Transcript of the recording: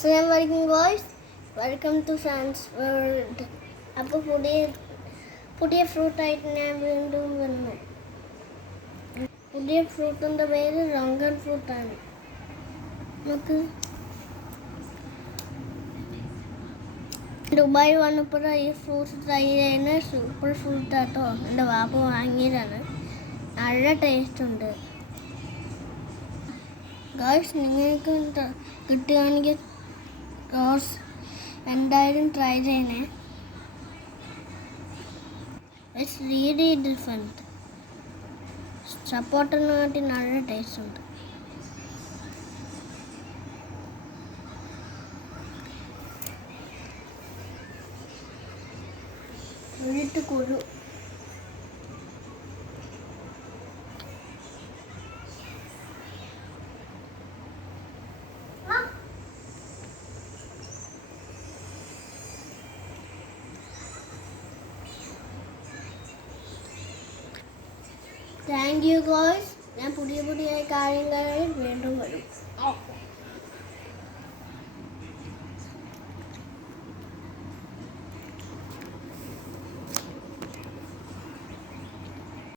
Assalamualaikum guys, welcome to Science World. അപ്പോൾ പുതിയ ഫ്രൂട്ടായിട്ട് ഞാൻ വീണ്ടും വന്നു. പുതിയ ഫ്രൂട്ടിൻ്റെ പേര് റംഗൻ ഫ്രൂട്ടാണ്. നമുക്ക് ദുബായ് വന്നപ്പോൾ ഈ ഫ്രൂട്ട്സ് ട്രൈ ചെയ്യുന്ന സൂപ്പർ ഫ്രൂട്ടാട്ടോ. എൻ്റെ വാപ്പ വാങ്ങിയതാണ്. നല്ല ടേസ്റ്റ് ഉണ്ട്. ഗായ്സ്, നിങ്ങൾക്ക് കിട്ടുകയാണെങ്കിൽ റോസ് എന്തായാലും ട്രൈ ചെയ്യണേ. It's really different. സപ്പോർട്ടിനായിട്ട് നല്ല ടേസ്റ്റ് ഉണ്ട്. എന്നിട്ട് കുരു താങ്ക് യു ഗോയ്സ്. ഞാൻ പുതിയ കാര്യങ്ങളിൽ വീണ്ടും വരും.